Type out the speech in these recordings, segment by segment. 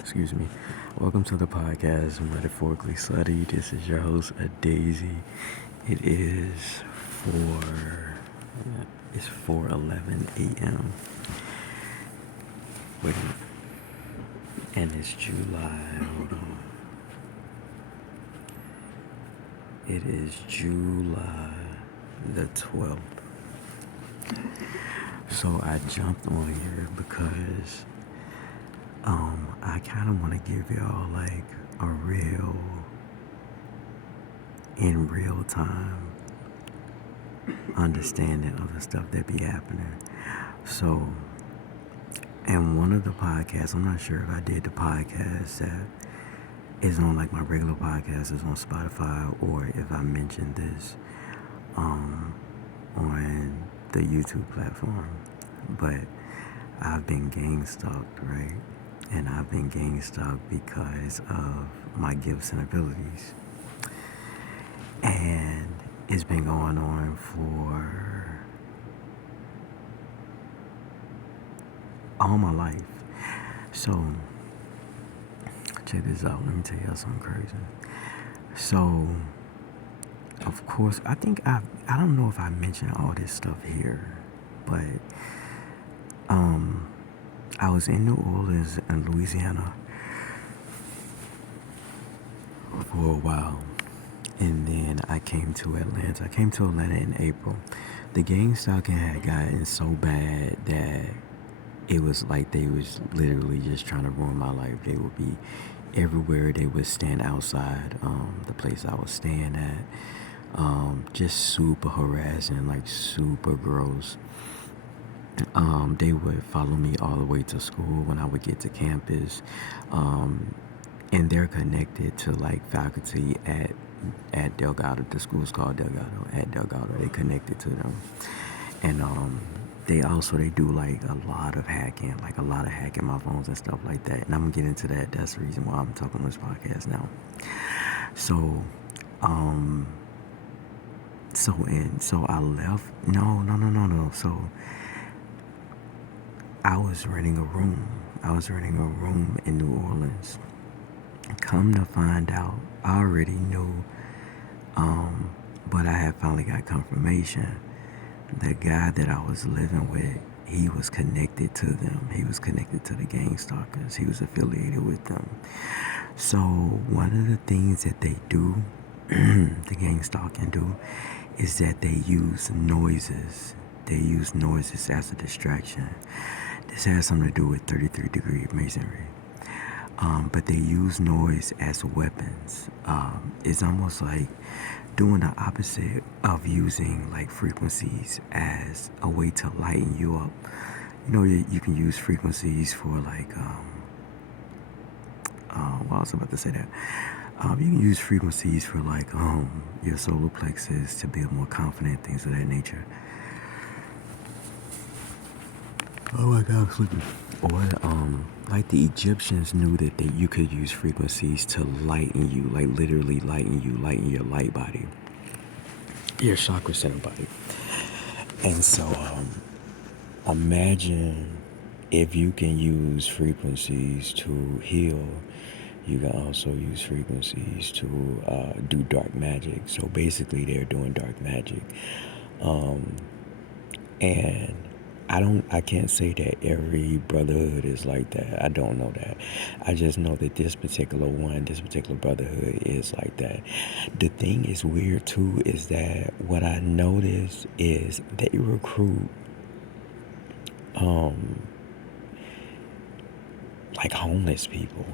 Excuse me. Welcome to the podcast, Metaphorically Slutty. This is your host, Daisy. It is 4:11 a.m. Wait a minute. And it's July. Hold on. It is July the 12th. So I jumped on here because I kind of want to give y'all like a in real time understanding of the stuff that be happening. So, in one of the podcasts, I'm not sure if I did the podcast that is on like my regular podcast is on Spotify, or if I mentioned this on the YouTube platform. But I've been gang-stalked, right? And I've been gang-stalked because of my gifts and abilities. And it's been going on for all my life. So, check this out. Let me tell y'all something crazy. So, of course, I don't know if I mentioned all this stuff here, but I was in New Orleans and Louisiana for a while, and then I came to Atlanta. I came to Atlanta in April. The Gangstalking had gotten so bad that it was like they was literally just trying to ruin my life. They would be everywhere. They would stand outside the place I was staying at. Just super harassing, like super gross. They would follow me all the way to school when I would get to campus. And they're connected to like faculty at Delgado. The school's called Delgado. At Delgado, they connected to them. And they do like a lot of hacking my phones and stuff like that. And I'm gonna get into that. That's the reason why I'm talking on this podcast now. So I left. No. So I was renting a room. In New Orleans. Come to find out, I already knew, but I had finally got confirmation. The guy that I was living with, he was connected to them. He was connected to the Gangstalkers. He was affiliated with them. So one of the things that they do, the Gangstalking do, is that they use noises. They use noises as a distraction. This has something to do with 33-degree masonry. But they use noise as weapons. It's almost like doing the opposite of using like frequencies as a way to lighten you up. You know, you can use frequencies for like, well, I was about to say that. You can use frequencies for like your solar plexus to build more confident, things of that nature. Oh my God, I'm sleeping. Or like the Egyptians knew that you could use frequencies to lighten you, like literally lighten your light body, your chakra center body. And so imagine if you can use frequencies to heal, you can also use frequencies to do dark magic. So basically they're doing dark magic. And I can't say that every brotherhood is like that. I don't know that. I just know that this particular brotherhood is like that. The thing is weird too is that what I noticed is they recruit like homeless people.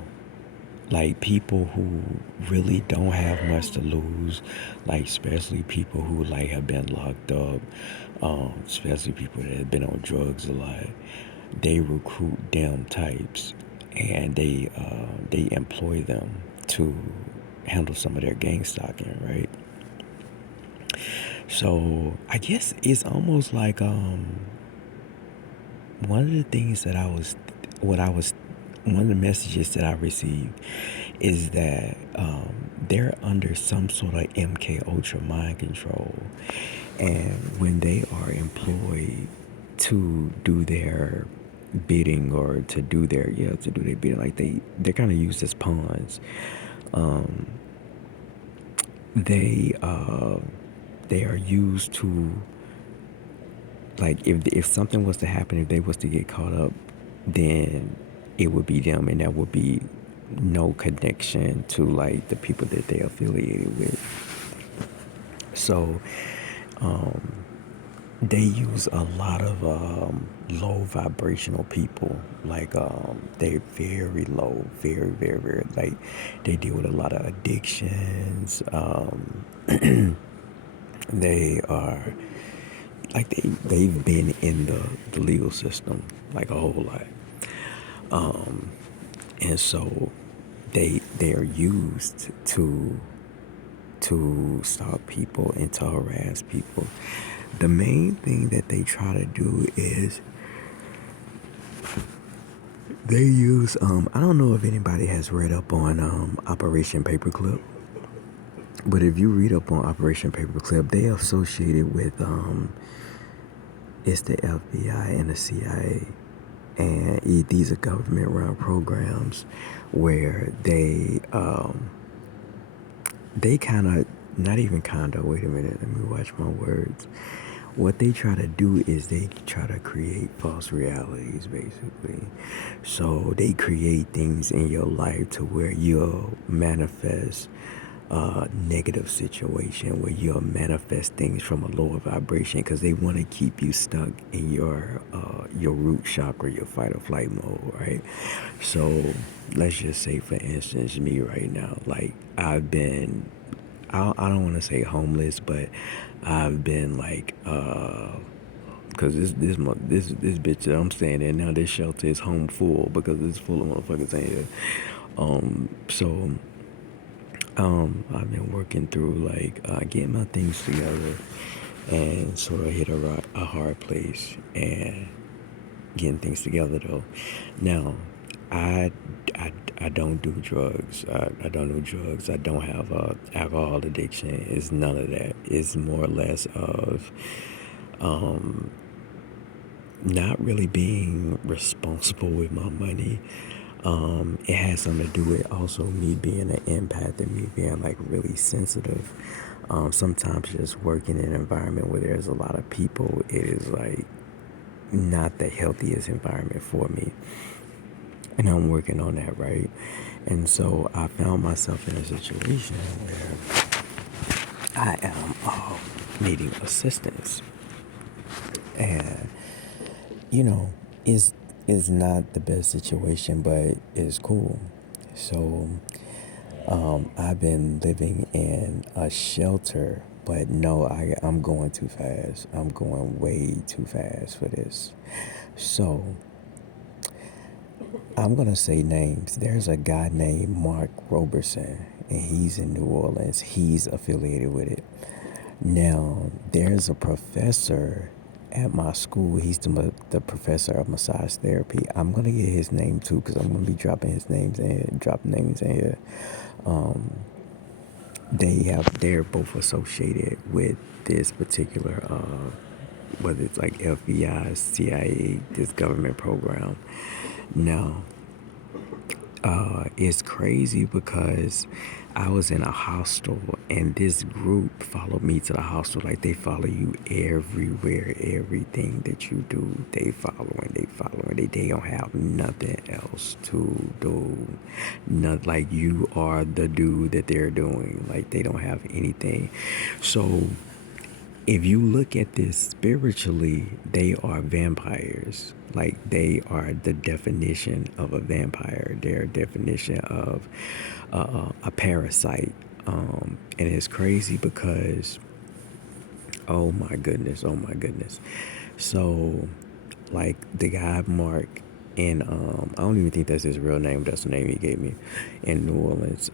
Like people who really don't have much to lose, like especially people who like have been locked up, especially people that have been on drugs a lot. They recruit them types, and they employ them to handle some of their gang stalking, right? So I guess it's almost like one of the things that one of the messages that I received is that they're under some sort of MK Ultra mind control, and when they are employed to do their bidding or to do their bidding. Like they're kind of used as pawns. Um, they are used to, like, if something was to happen, if they was to get caught up, then it would be them, and there would be no connection to like the people that they affiliated with. So they use a lot of low vibrational people. Like they're very low, very, very, very, like they deal with a lot of addictions. They are like they've been in the legal system like a whole lot. And so they are used to stalk people and to harass people. The main thing that they try to do is they use I don't know if anybody has read up on Operation Paperclip, but if you read up on Operation Paperclip, they associated with it's the FBI and the CIA, and these are government-run programs where they kind of, not even kind of, wait a minute, let me watch my words. What they try to do is they try to create false realities, basically. So they create things in your life to where you'll manifest a negative situation, where you'll manifest things from a lower vibration, because they want to keep you stuck in your root chakra, your fight or flight mode, right? So let's just say, for instance, me right now, like I've been, I don't want to say homeless, but I've been like, cause this bitch that I'm staying in now, this shelter is home full because it's full of motherfuckers in here. So I've been working through like getting my things together, and sort of hit a hard place and getting things together though. Now, I I don't do drugs. I don't do drugs. I don't have a alcohol addiction. It's none of that. It's more or less of not really being responsible with my money. It has something to do with also me being an empath and me being like really sensitive. Sometimes just working in an environment where there's a lot of people, it is like not the healthiest environment for me. And I'm working on that, right? And so I found myself in a situation where I am needing assistance. And, you know, is not the best situation, but it's cool. So I've been living in a shelter, but no, I'm going too fast. I'm going way too fast for this. So I'm going to say names. There's a guy named Mark Roberson, and he's in New Orleans. He's affiliated with it. Now, there's a professor at my school. He's the professor of massage therapy. I'm going to get his name too, because I'm going to be dropping names in here. They're both associated with this particular, whether it's like FBI, CIA, this government program. Now, it's crazy because I was in a hostel and this group followed me to the hostel. Like they follow you everywhere, everything that you do, they following. They don't have nothing else to do. Not like you are the dude that they're doing. Like they don't have anything. So if you look at this spiritually, they are vampires. Like they are the definition of a vampire. They're a definition of a parasite. And it's crazy because, oh my goodness. So, like the guy Mark, and I don't even think that's his real name. That's the name he gave me in New Orleans.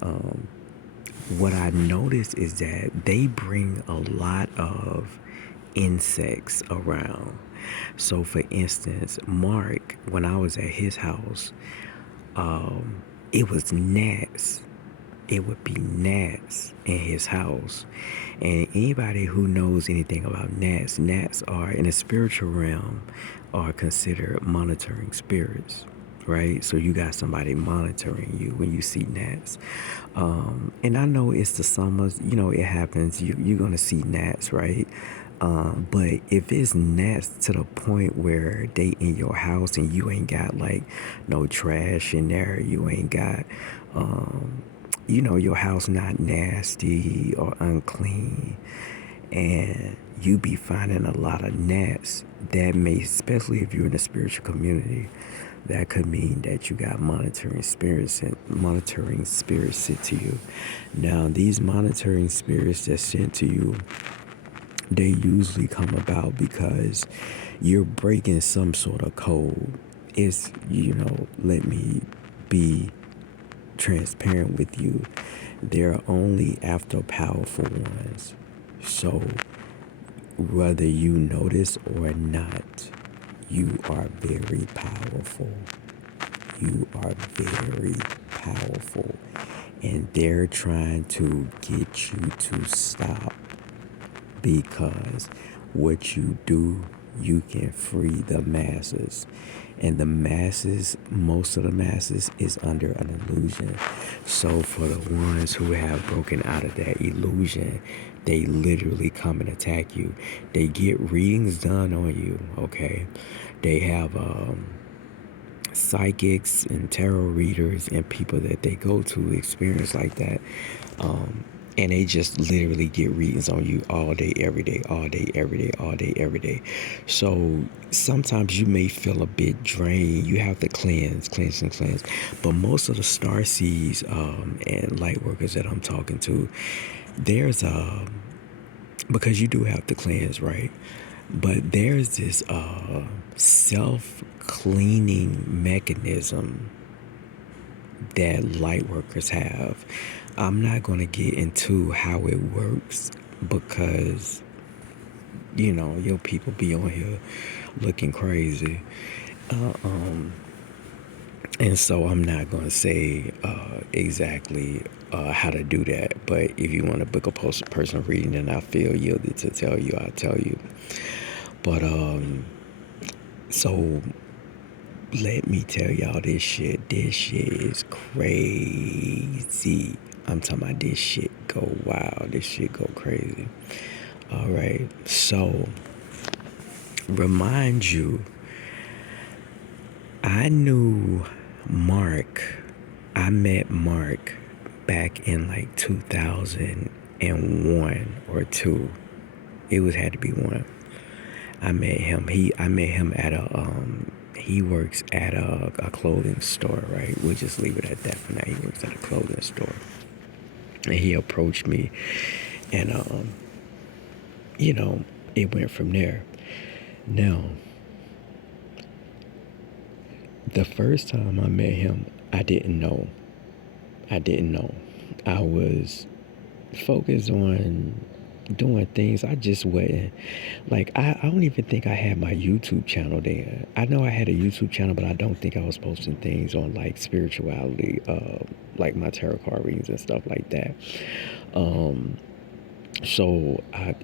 What I noticed is that they bring a lot of insects around. So, for instance, Mark, when I was at his house, it was gnats. it would be gnats in his house. And anybody who knows anything about gnats are in the spiritual realm are considered monitoring spirits, right? So you got somebody monitoring you when you see gnats. And I know it's the summers, it happens. You're going to see gnats, right? But if it's gnats to the point where they in your house and you ain't got like no trash in there, you ain't got, your house not nasty or unclean, and you be finding a lot of gnats, that may, especially if you're in a spiritual community, that could mean that you got monitoring spirits sent to you. Now, these monitoring spirits that's sent to you, they usually come about because you're breaking some sort of code. It's, let me be transparent with you. They're only after powerful ones. So whether you notice or not, you are very powerful. You are very powerful. And they're trying to get you to stop, because what you do, you can free the masses. And the masses, most of the masses, is under an illusion. So for the ones who have broken out of that illusion, they literally come and attack you. They get readings done on you, okay? They have psychics and tarot readers and people that they go to experience like that. And they just literally get readings on you all day, every day, all day, every day, all day, every day. So sometimes you may feel a bit drained. You have to cleanse. But most of the starseeds and light workers that I'm talking to, there's because you do have to cleanse, right? But there's this self-cleaning mechanism that light workers have. I'm not going to get into how it works because, your people be on here looking crazy. And so I'm not going to say exactly how to do that. But if you want to book a personal reading and I feel yielded to tell you, I'll tell you. But so let me tell y'all this shit. This shit is crazy. I'm talking about this shit go wild. This shit go crazy. All right. So, remind you, I met Mark back in like 2001 or 2. It had to be 1. I met him. I met him at he works at a clothing store, right? We'll just leave it at that for now. He works at a clothing store. And he approached me, and, it went from there. Now, the first time I met him, I didn't know. I was focused on doing things. I just wasn't, like, I don't even think I had my YouTube channel then. I know I had a YouTube channel, but I don't think I was posting things on like spirituality, like my tarot card readings and stuff like that. So I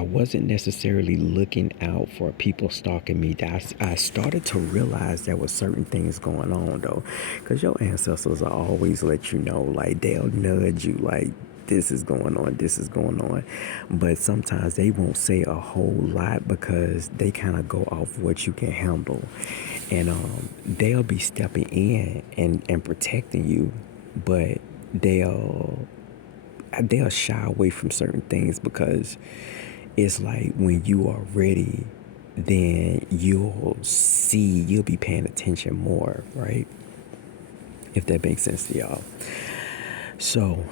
wasn't necessarily looking out for people stalking me. I started to realize there were certain things going on though, because your ancestors will always let you know, like they'll nudge you, like this is going on. But sometimes they won't say a whole lot because they kind of go off what you can handle. And they'll be stepping in and protecting you, but they'll shy away from certain things because it's like when you are ready, then you'll be paying attention more, right? If that makes sense to y'all. So,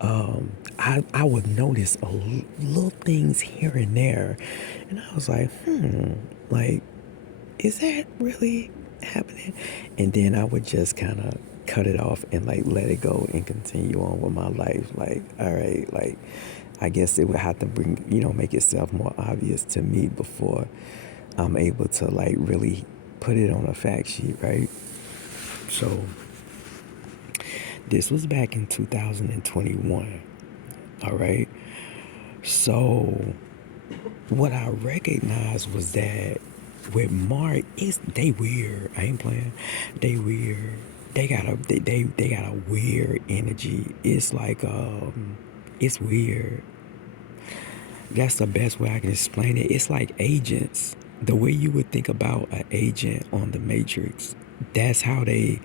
I would notice little things here and there, and I was like, like, is that really happening? And then I would just kind of cut it off and like let it go and continue on with my life. Like, all right, like I guess it would have to make itself more obvious to me before I'm able to like really put it on a fact sheet, right? So This was back in 2021. All right. So what I recognized was that with Mark, they weird. I ain't playing. They weird. They got a weird energy. It's like it's weird. That's the best way I can explain it. It's like agents. The way you would think about an agent on the Matrix. That's how they.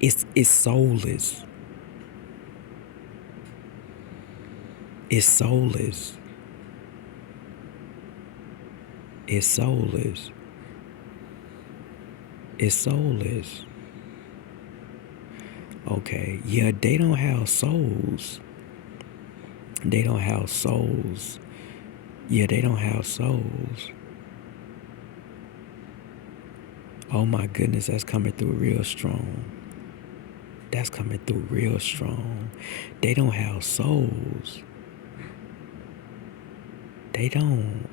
It's soulless. It's soulless. It's soulless. It's soulless. Okay, yeah, they don't have souls. They don't have souls. Yeah, they don't have souls. Oh my goodness, that's coming through real strong. That's coming through real strong. They don't have souls. They don't.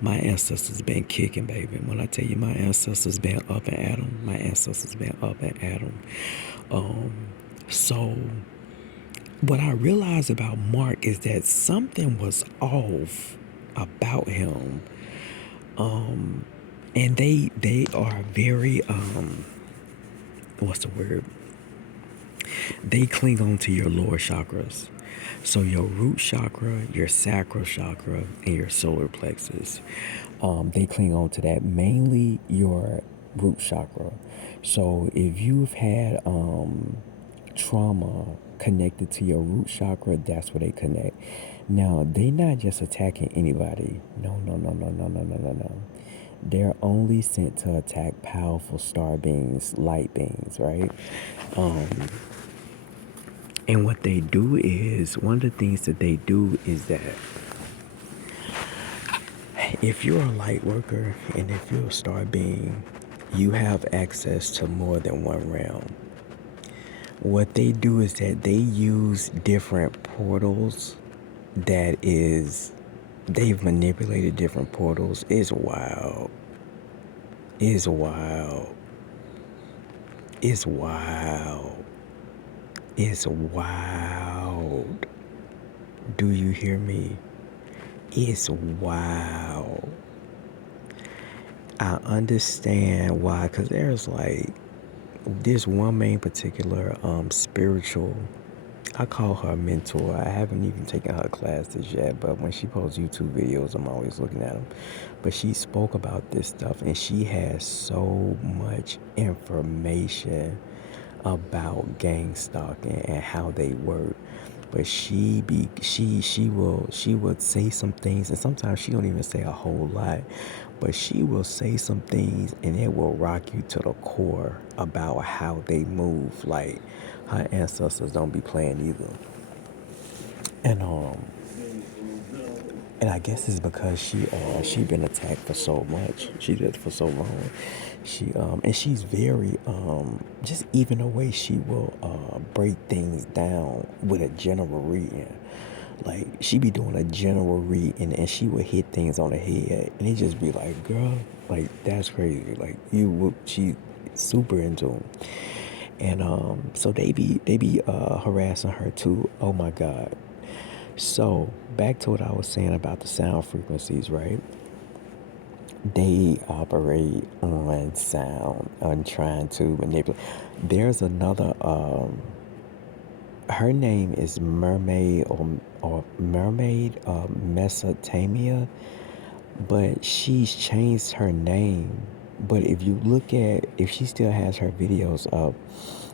My ancestors been kicking, baby. When I tell you my ancestors been up and at 'em, my ancestors been up and at 'em. So what I realized about Mark is that something was off about him. And they are very what's the word? They cling on to your lower chakras. So your root chakra, your sacral chakra, and your solar plexus. They cling on to that, mainly your root chakra. So if you've had trauma connected to your root chakra, that's where they connect. Now, they're not just attacking anybody. No, no, no, no, no, no, no, no, no. They're only sent to attack powerful star beings, light beings, right? And what they do is, one of the things that they do is that if you're a light worker and if you're a star being, you have access to more than one realm. What they do is that they use different portals they've manipulated different portals. It's wild. It's wild. It's wild. It's wild. Do you hear me? It's wild. I understand why, because there's like this one main particular spiritual, I call her a mentor. I haven't even taken her classes yet, but when she posts YouTube videos, I'm always looking at them. But she spoke about this stuff, and she has so much information about Gangstalking and how they work. But she would say some things, and sometimes she don't even say a whole lot, but she will say some things and it will rock you to the core about how they move. Like, her ancestors don't be playing either. And I guess it's because she been attacked for so much. She did for so long. And she's very just even the way she will break things down with a general reading. Like, she be doing a general reading and she would hit things on the head, and it just be like, girl, like, that's crazy. Like, she super into them. And so they be harassing her too. Oh my God. So back to what I was saying about the sound frequencies, right? They operate on sound, on trying to manipulate. There's another her name is Mermaid or Mermaid Mesopotamia, but she's changed her name. But if you look at, if she still has her videos up,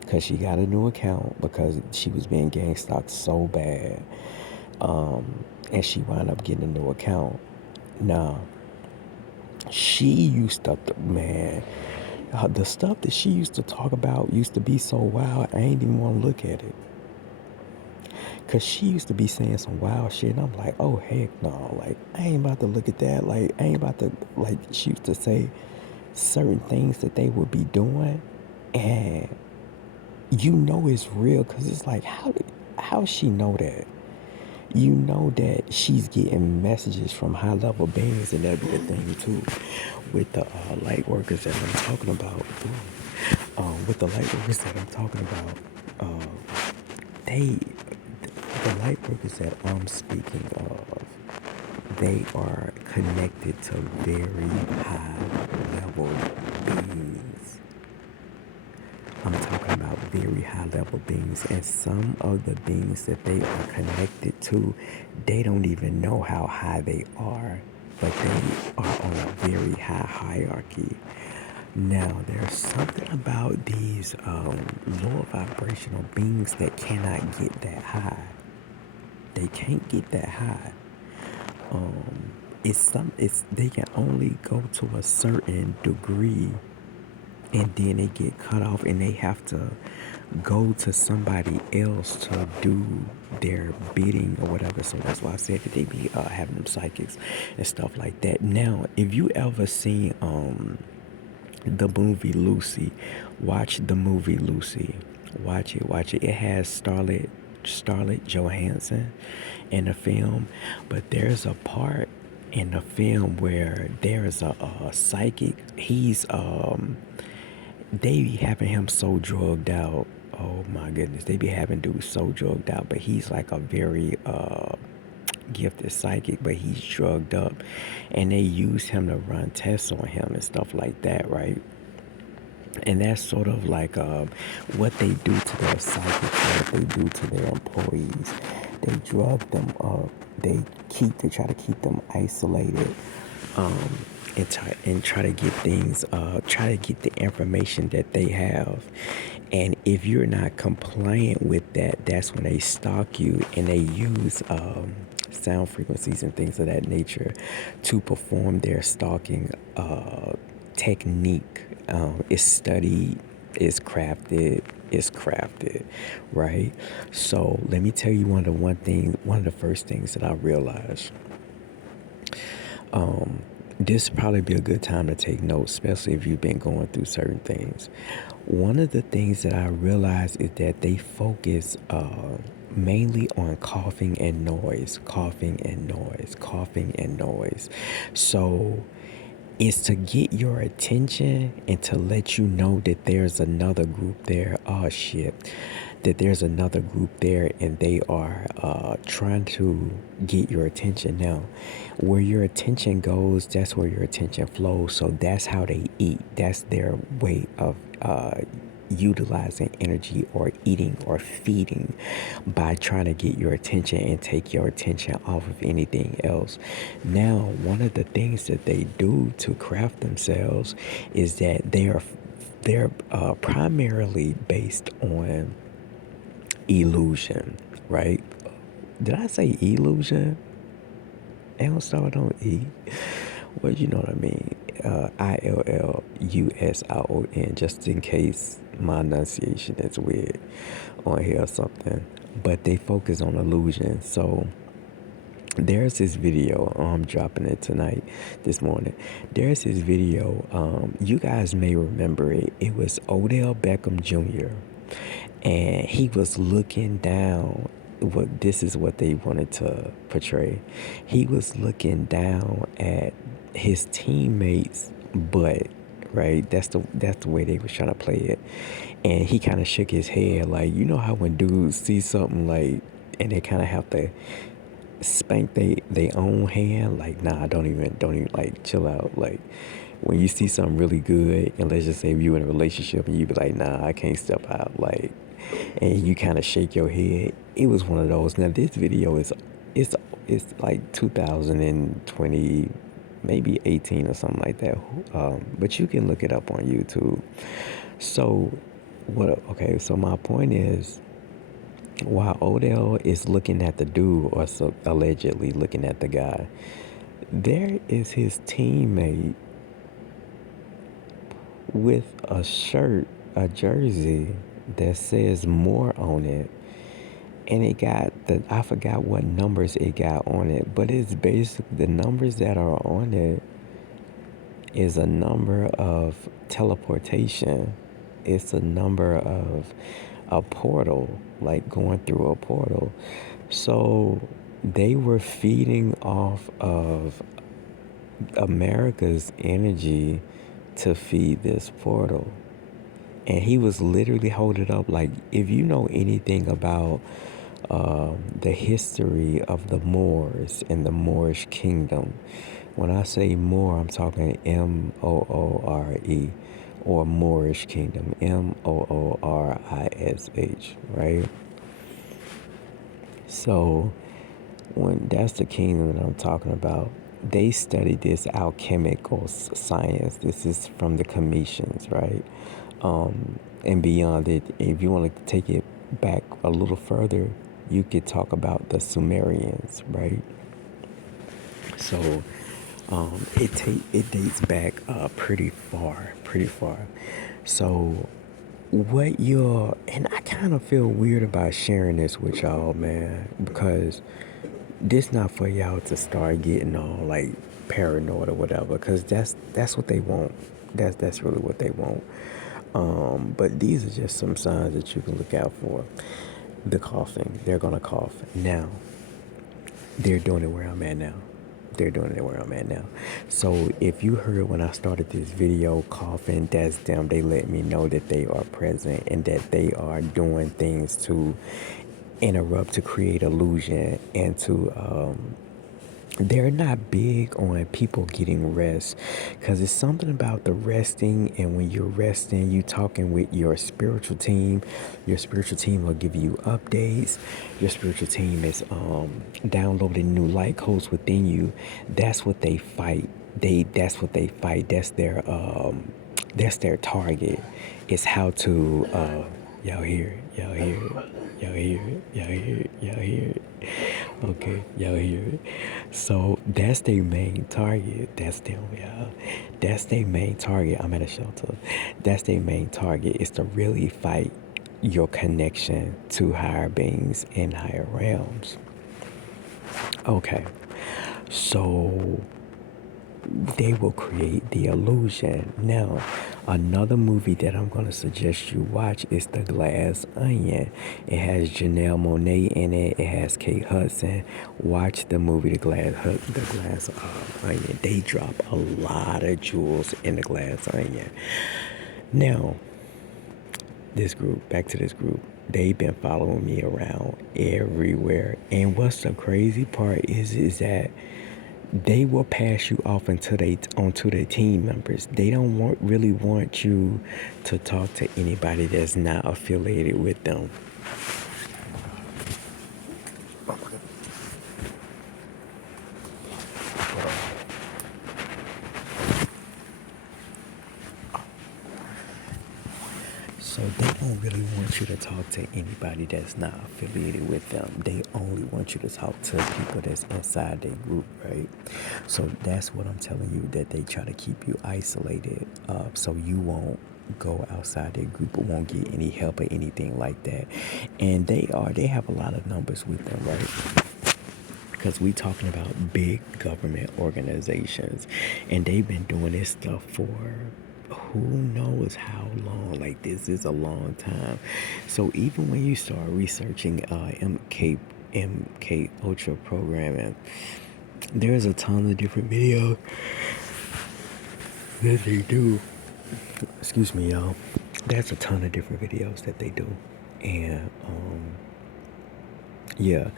because she got a new account because she was being gang stalked so bad, and she wound up getting a new account. Now, she used to, man, the stuff that she used to talk about used to be so wild, I ain't even want to look at it. Cause she used to be saying some wild shit, and I'm like, oh heck no, like, I ain't about to look at that. Like, I ain't about to, like, she used to say certain things that they would be doing, and you know it's real, cause it's like, how she know that? You know that she's getting messages from high level beings, and that'd be the thing too, with the light workers that I'm talking about. With the light workers that I'm talking about, they, the light workers that I'm speaking of, they are connected to very high level beings. I'm talking about very high level beings, and some of the beings that they are connected to, they don't even know how high they are, but they are on a very high hierarchy. Now, there's something about these lower vibrational beings that cannot get that high. They can't get that high. It's they can only go to a certain degree, and then they get cut off, and they have to go to somebody else to do their bidding or whatever. So that's why I said that they be having them psychics and stuff like that. Now, if you ever seen the movie Lucy, watch the movie Lucy. Watch it. It has Scarlett Johansson in the film, but there's a part in the film where there's a psychic. They be having him so drugged out. Oh my goodness, they be having dude so drugged out, but he's like a very gifted psychic, but he's drugged up, and they use him to run tests on him and stuff like that, right? And that's sort of like what they do to their psychics, what they do to their employees. They drug them up. They try to keep them isolated, and try to get things, try to get the information that they have. And if you're not compliant with that, that's when they stalk you, and they use sound frequencies and things of that nature to perform their stalking technique. It's studied, it's crafted, right? So let me tell you one of the first things that I realized. This would probably be a good time to take notes, especially if you've been going through certain things. One of the things that I realized is that they focus mainly on coughing and noise, coughing and noise, coughing and noise. So it's to get your attention and to let you know that there's another group there. Oh shit. That there's another group there, and they are trying to get your attention. Now, where your attention goes, that's where your attention flows. So that's how they eat. That's their way of utilizing energy, or eating, or feeding, by trying to get your attention and take your attention off of anything else. Now, one of the things that they do to craft themselves is that they're primarily based on illusion, right? Did I say illusion? It don't start on E. Well, you know what I mean. ILLUSION, just in case my enunciation is weird on here or something. But they focus on illusion. So there's this video, I'm dropping it this morning. There's this video, you guys may remember it. It was Odell Beckham Jr. And he was looking down. This is what they wanted to portray. He was looking down at his teammates' butt, right? That's the way they was trying to play it. And he kind of shook his head, like, you know how when dudes see something, like, and they kind of have to spank they own hand, like, nah, don't even like, chill out. Like, when you see something really good, and let's just say if you in a relationship and you be like, nah, I can't step out, like, and you kind of shake your head. It was one of those. Now this video it's like 2020, maybe 18 or something like that. But you can look it up on YouTube. So okay, so my point is, while Odell is looking at the dude, or so allegedly looking at the guy, there is his teammate with a shirt, a jersey that says more on it. And it got I forgot what numbers it got on it, but it's basically, the numbers that are on it is a number of teleportation. It's a number of a portal, like going through a portal. So they were feeding off of America's energy to feed this portal. And he was literally holding up like, if you know anything about the history of the Moors and the Moorish kingdom, when I say Moor, I'm talking Moore, or Moorish kingdom, Moorish, right? So when that's the kingdom that I'm talking about, they study this alchemical science. This is from the Cometians, right? And beyond it, if you want to take it back a little further, you could talk about the Sumerians, right? So it dates back pretty far. So and I kind of feel weird about sharing this with y'all, man, because this not for y'all to start getting all like paranoid or whatever, because that's what they want. That's really what they want. But these are just some signs that you can look out for. The coughing, they're gonna cough. Now, they're doing it where I'm at now. So if you heard when I started this video coughing, that's them. They let me know that they are present and that they are doing things to interrupt, to create illusion, and to they're not big on people getting rest, because it's something about the resting. And when you're resting, you talking with your spiritual team. Your spiritual team will give you updates. Your spiritual team is downloading new light codes within you. That's what they fight. That's what they fight. That's their target. It's how to y'all hear it, y'all hear it, y'all hear it, y'all hear it, y'all hear it. Okay, y'all hear it. So that's their main target. That's them, y'all. That's their main target. I'm at a shelter. That's their main target, is to really fight your connection to higher beings in higher realms. Okay, so they will create the illusion. Now, another movie that I'm going to suggest you watch is The Glass Onion. It has Janelle Monáe in it. It has Kate Hudson. Watch the movie The Glass Onion. They drop a lot of jewels in The Glass Onion. Now, back to this group. They've been following me around everywhere. And what's the crazy part is that they will pass you off onto their team members. They don't really want you to talk to anybody that's not affiliated with them. So they don't really want you to talk to anybody that's not affiliated with them. They only want you to talk to people that's inside their group, right? So that's what I'm telling you, that they try to keep you isolated, so you won't go outside their group or won't get any help or anything like that. And they have a lot of numbers with them, right? Because we talking about big government organizations, and they've been doing this stuff for who knows how long. Like, this is a long time. So even when you start researching MK Ultra programming, there's a ton of different videos that they do. Excuse me, y'all. There's a ton of different videos that they do. And yeah,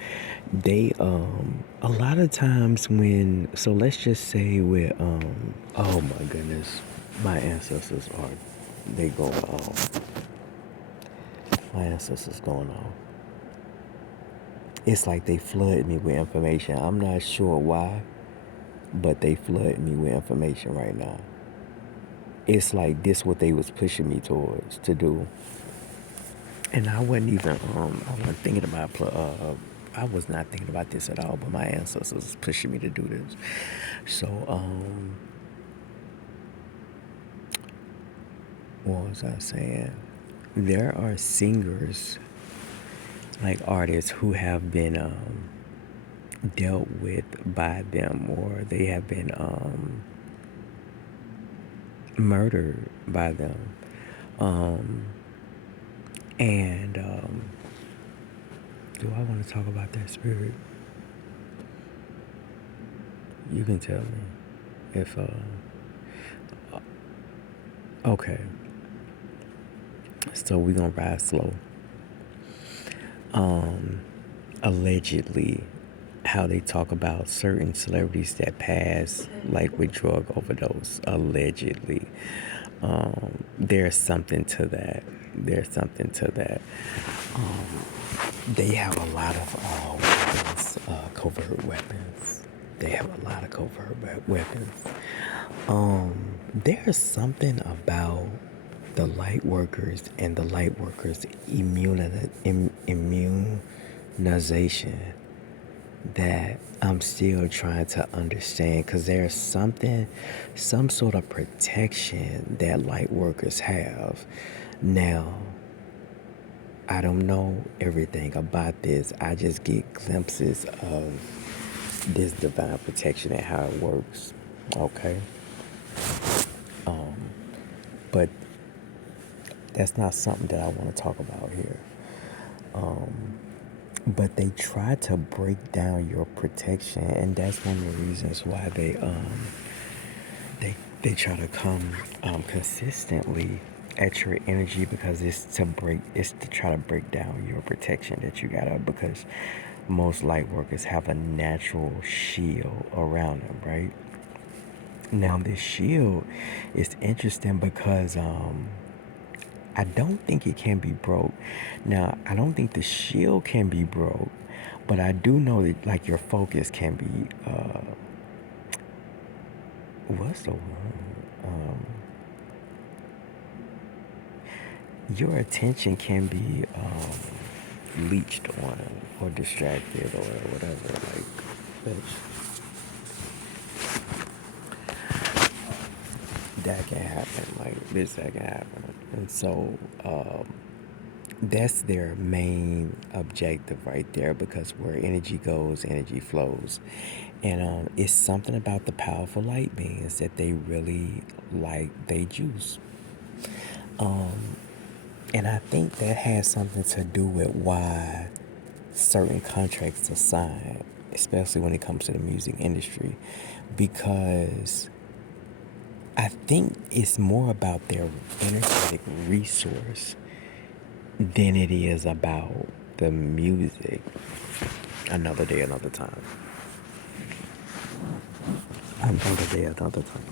they a lot of times so let's just say with oh my goodness, my ancestors my ancestors going on. It's like they flood me with information. I'm not sure why, but they flood me with information right now. It's like this what they was pushing me towards to do. And I wasn't even I was not thinking about this at all, but my ancestors was pushing me to do this. So what was I saying? There are singers, like artists, who have been dealt with by them, or they have been murdered by them. And do I want to talk about that spirit? You can tell me if okay. So we're gonna ride slow. Allegedly, how they talk about certain celebrities that pass like with drug overdose. Allegedly, there's something to that. There's something to that. They have a lot of weapons, covert weapons. They have a lot of covert weapons. There's something about the light workers and the light workers' immunization that I'm still trying to understand, because there's something, some sort of protection that light workers have. Now, I don't know everything about this. I just get glimpses of this divine protection and how it works. Okay? But that's not something that I want to talk about here. But they try to break down your protection, and that's one of the reasons why they try to come consistently at your energy, because it's to try to break down your protection that you got up, because most light workers have a natural shield around them, right? Now this shield is interesting because I don't think it can be broke. Now, I don't think the shield can be broke, but I do know that, like, your focus can be, what's the word? Your attention can be leached on or distracted or whatever. Like, that can happen. Like, that can happen. And so, that's their main objective right there, because where energy goes, energy flows. And it's something about the powerful light beings that they really like, they juice. And I think that has something to do with why certain contracts are signed, especially when it comes to the music industry, because I think it's more about their energetic resource than it is about the music. Another day, another time. Another day, another time.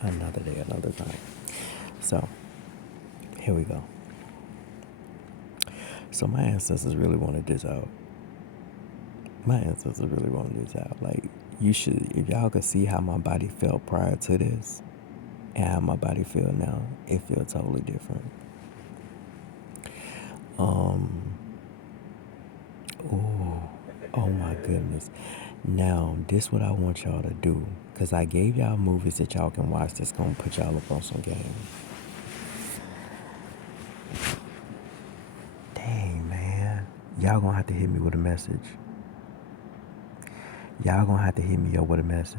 Another day, another time. So, here we go. So my ancestors really wanted this out. Like, you should, if y'all could see how my body felt prior to this and how my body feel now, it feels totally different. Oh my goodness. Now, this what I want y'all to do, because I gave y'all movies that y'all can watch that's going to put y'all up on some game. Dang, man. Y'all going to have to hit me with a message. Y'all going to have to hit me up with a message.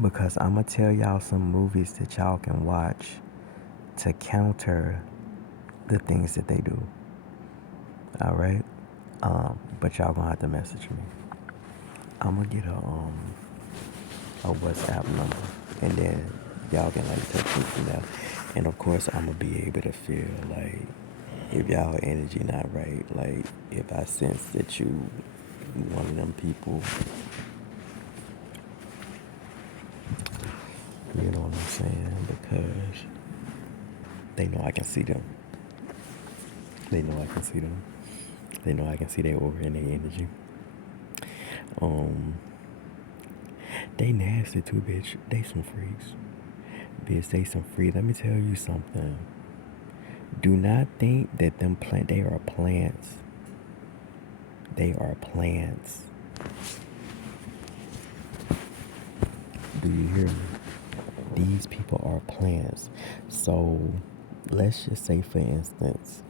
Because I'm going to tell y'all some movies that y'all can watch to counter the things that they do. All right? But y'all going to have to message me. I'm going to get a WhatsApp number, and then y'all can, like, text me from there. And of course, I'm going to be able to feel like if y'all energy not right, like if I sense that you one of them people, you know what I'm saying? Because they know I can see them. They know I can see them. They know I can see their aura and their energy. They nasty too, bitch. They some freaks. Bitch, they some freaks. Let me tell you something. Do not think that they are plants. They are plants. Do you hear me? These people are plants. So, let's just say, for instance,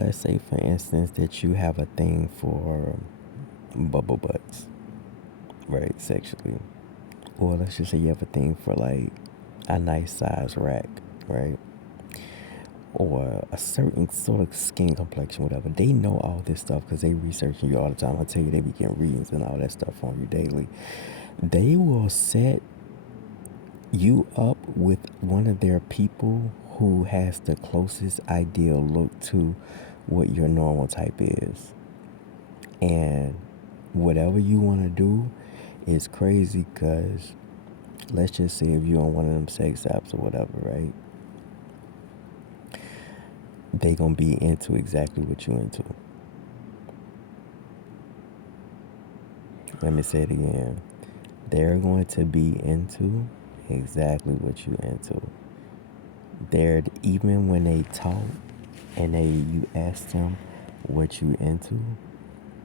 let's say, for instance, that you have a thing for bubble butts, right, sexually. Or let's just say you have a thing for, like, a nice size rack, right? Or a certain sort of skin complexion, whatever. They know all this stuff because they researching you all the time. I tell you, they be getting readings and all that stuff on you daily. They will set You up with one of their people who has the closest ideal look to what your normal type is. And whatever you want to do is crazy because let's just say if you're on one of them sex apps or whatever, right? They gonna be into exactly what you into. Let me say it again. They're going to be into exactly what you into. They're even when they talk and you ask them what you into,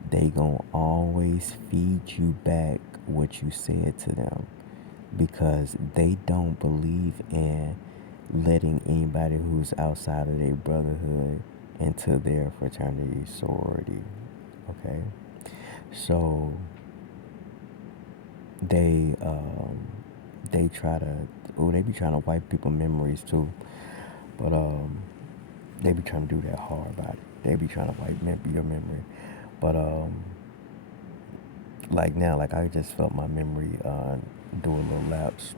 they gonna always feed you back what you said to them because they don't believe in letting anybody who's outside of their brotherhood into their fraternity sorority. Okay, so they try to they be trying to wipe people memories too, but they be trying to do that hard about it. They be trying to wipe your memory, but like now, like I just felt my memory do a little lapse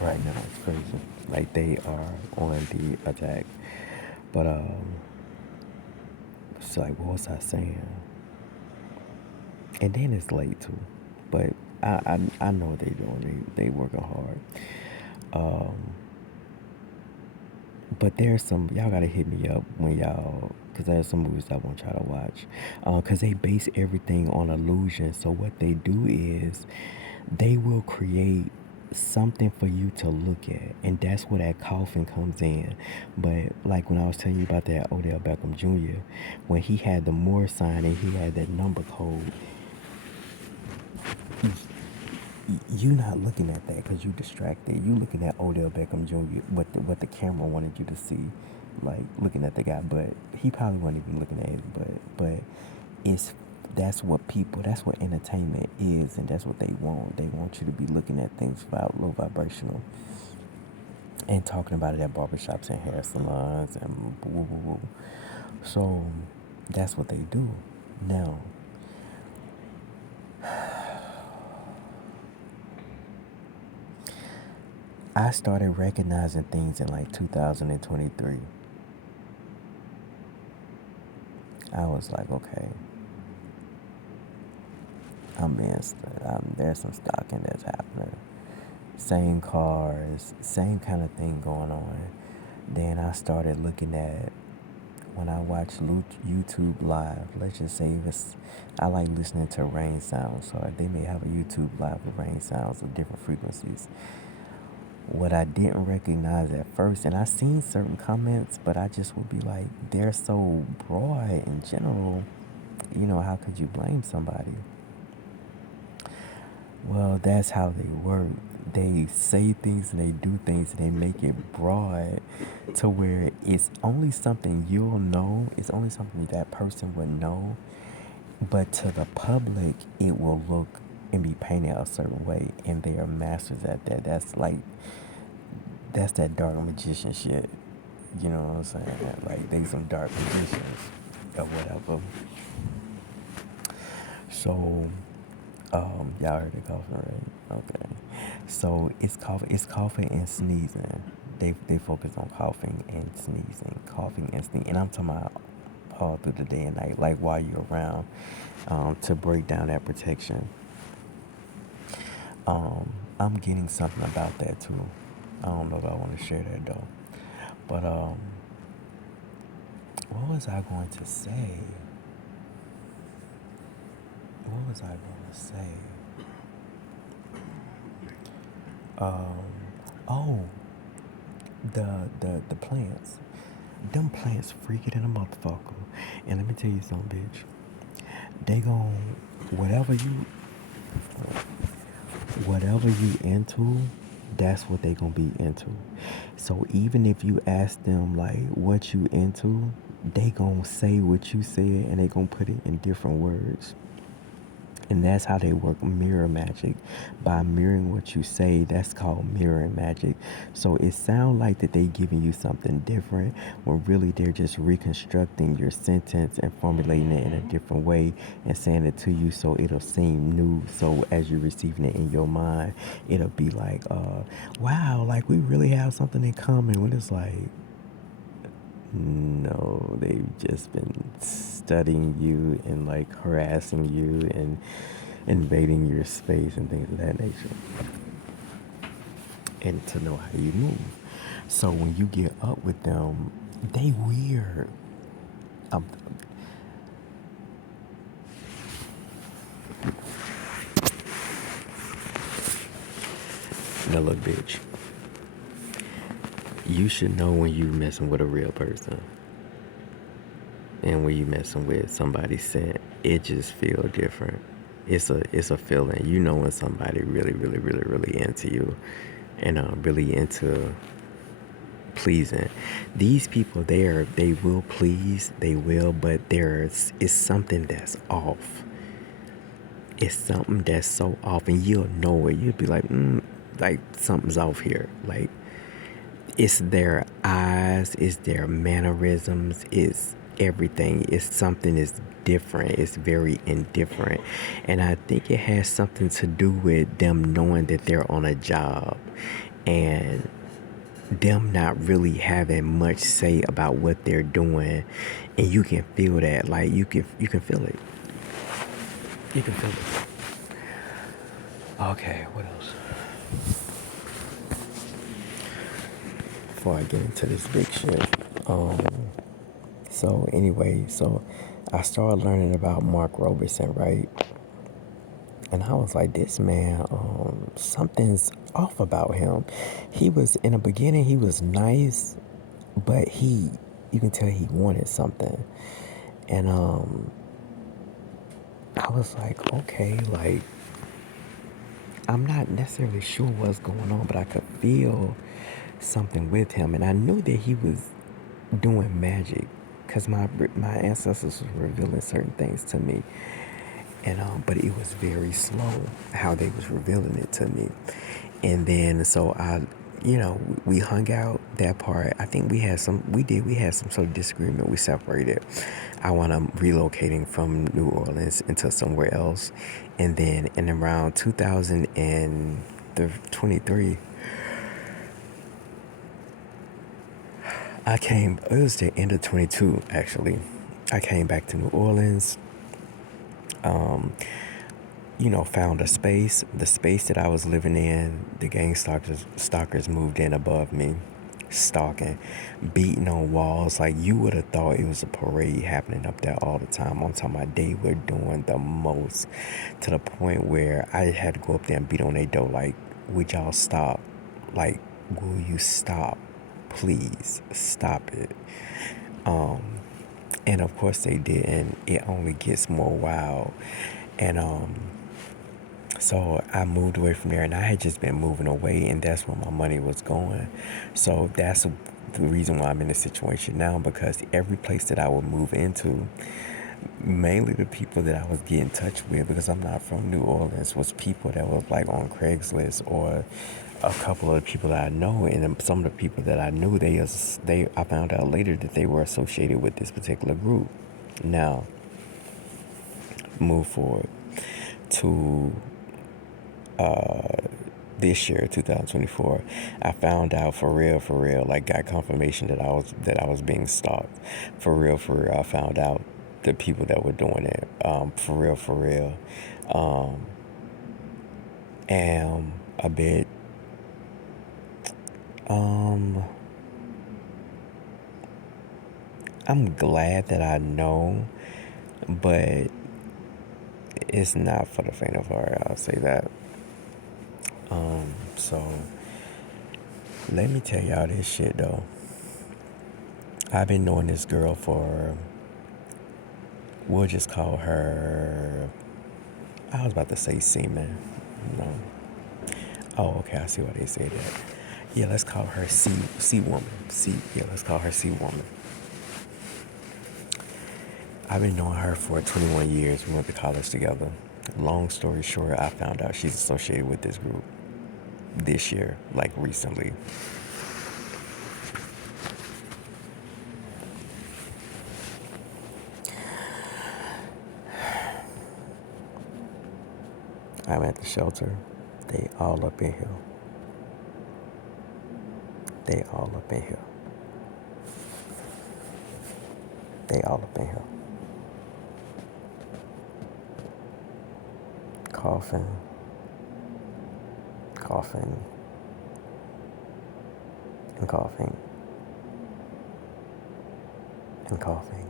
right now. It's crazy. Like they are on the attack, but it's like what was I saying? And then it's late too, but I know what they doing. They working hard. Um, but there's some y'all gotta hit me up when y'all, cause there's some movies I want y'all to watch. Cause they base everything on illusion. So what they do is they will create something for you to look at, and that's where that coffin comes in. But like when I was telling you about that Odell Beckham Jr., when he had the Moore sign and he had that number code, you not looking at that because you distracted. You looking at Odell Beckham Jr. What the camera wanted you to see, like looking at the guy, but he probably wasn't even looking at his butt. But it's that's what entertainment is, and that's what they want. They want you to be looking at things low vibrational and talking about it at barbershops and hair salons and woo woo woo. So that's what they do now. I started recognizing things in like 2023. I was like, okay, there's some stalking that's happening. Same cars, same kind of thing going on. Then I started looking at when I watch YouTube live. Let's just say I like listening to rain sounds, so they may have a YouTube live with rain sounds of different frequencies. What I didn't recognize at first, and I seen certain comments, but I just would be like, they're so broad in general. How could you blame somebody? Well, that's how they work. They say things and they do things and they make it broad to where it's only something you'll know. It's only something that person would know. But to the public, it will look and be painted a certain way. And they are masters at that. That's that dark magician shit. You know what I'm saying? Like, they some dark magicians or whatever. So, y'all heard it coughing, right? Okay. So it's coughing and sneezing. They focus on coughing and sneezing, and I'm talking about all through the day and night, like while you're around, to break down that protection. I'm getting something about that too. I don't know if I want to share that though. But what was I going to say? What was I going to say? Oh, the plants. Them plants freaking in a motherfucker. And let me tell you something, bitch. They gon' whatever you into, that's what they gonna be into. So even if you ask them like what you into, they gonna say what you said and they gonna put it in different words. And that's how they work mirror magic. By mirroring what you say, that's called mirroring magic. So it sounds like that they giving you something different when really they're just reconstructing your sentence and formulating it in a different way and saying it to you so it'll seem new. So as you're receiving it in your mind, it'll be like, wow, like we really have something in common. When it's like, no, they've just been studying you and like harassing you and invading your space and things of that nature. And to know how you move. So when you get up with them, they weird. Um, now look, bitch. You should know when you messing with a real person. And when you messing with somebody sent, it just feel different. It's a feeling. You know when somebody really into you and really into pleasing. These people there, they will please, they will, but it's something that's off. It's something that's so off, and you'll know it. You'll be like something's off here. Like it's their eyes, it's their mannerisms, it's everything. It's something that's different. It's very indifferent, and I think it has something to do with them knowing that they're on a job, and them not really having much say about what they're doing, and you can feel that. Like you can feel it. You can feel it. Okay, what else? Before I get into this big shit, so anyway, so I started learning about Mark Roberson, right? And I was like, this man, something's off about him. He was, in the beginning, he was nice, but you can tell he wanted something. And I was like, okay, like, I'm not necessarily sure what's going on, but I could feel something with him. And I knew that he was doing magic because my ancestors were revealing certain things to me. And but it was very slow how they was revealing it to me. And then so we hung out that part. I think we had some sort of disagreement. We separated. I wound up relocating from New Orleans into somewhere else. And then in around 2023, it was the end of 22 actually. I came back to New Orleans. Found a space. The space that I was living in, the stalkers moved in above me, stalking, beating on walls. Like you would have thought it was a parade happening up there all the time. I'm talking about they were doing the most, to the point where I had to go up there and beat on their door. Like, would y'all stop? Like, will you stop? Please stop it. And of course they did, and it only gets more wild. And so I moved away from there, and I had just been moving away, and that's where my money was going. So that's the reason why I'm in this situation now, because every place that I would move into, mainly the people that I was getting in touch with, because I'm not from New Orleans, was people that was like on Craigslist, or a couple of the people that I know. And some of the people that I knew, I found out later that they were associated with this particular group. Now, move forward to this year, 2024, I found out for real, like got confirmation that I was being stalked. For real, I found out the people that were doing it. For real. Am a bit I'm glad that I know, but it's not for the faint of heart, I'll say that. So let me tell y'all this shit though. I've been knowing this girl for, we'll just call her, I was about to say semen. No. Oh, okay, I see why they say that. Yeah, let's call her C woman. Let's call her C woman. I've been knowing her for 21 years. We went to college together. Long story short, I found out she's associated with this group this year, like recently. I'm at the shelter. They all up in here. They all up in here. They all up in here. Coughing. Coughing. And coughing. And coughing.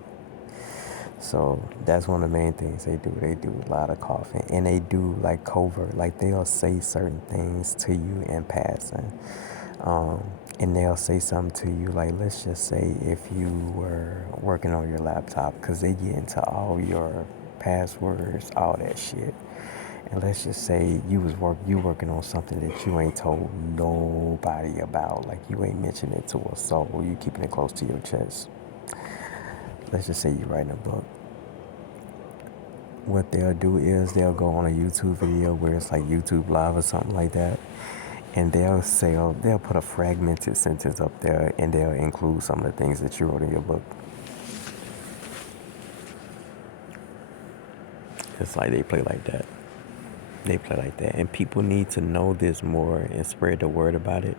So that's one of the main things they do. They do a lot of coughing. And they do like covert. Like they'll say certain things to you in passing. And they'll say something to you, like let's just say if you were working on your laptop, because they get into all your passwords, all that shit. And let's just say you working on something that you ain't told nobody about, like you ain't mentioned it to a soul, you keeping it close to your chest. Let's just say you're writing a book. What they'll do is they'll go on a YouTube video where it's like YouTube Live or something like that, and they'll put a fragmented sentence up there, and they'll include some of the things that you wrote in your book. It's like they play like that. They play like that, and people need to know this more and spread the word about it.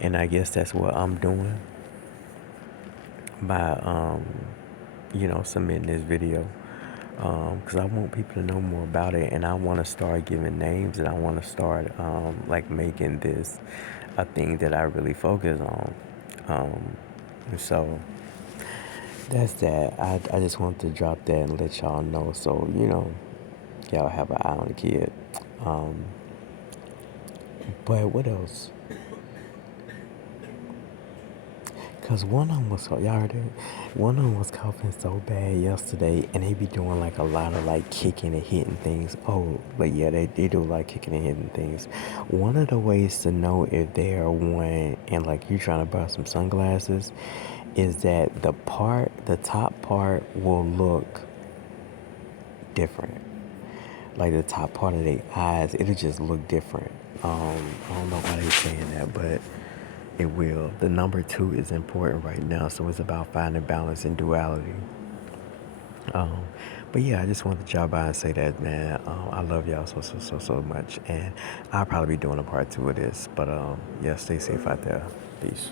And I guess that's what I'm doing by submitting this video, because I want people to know more about it, and I want to start giving names, and I want to start like making this a thing that I really focus on. So that's that. I just want to drop that and let y'all know, so y'all have an eye on the kid. But what else? Cause one of them was, y'all heard it? One of them was coughing so bad yesterday, and they be doing like a lot of like kicking and hitting things. Oh, but yeah, they do like kicking and hitting things. One of the ways to know if they are one and like you trying to buy some sunglasses is that the top part will look different. Like the top part of their eyes, it'll just look different. I don't know why they saying that, but it will. The number 2 is important right now, so it's about finding balance and duality. But yeah, I just wanted to drop by and say that, man. I love y'all so much, and I'll probably be doing a part 2 of this. But yeah, stay safe out there. Peace.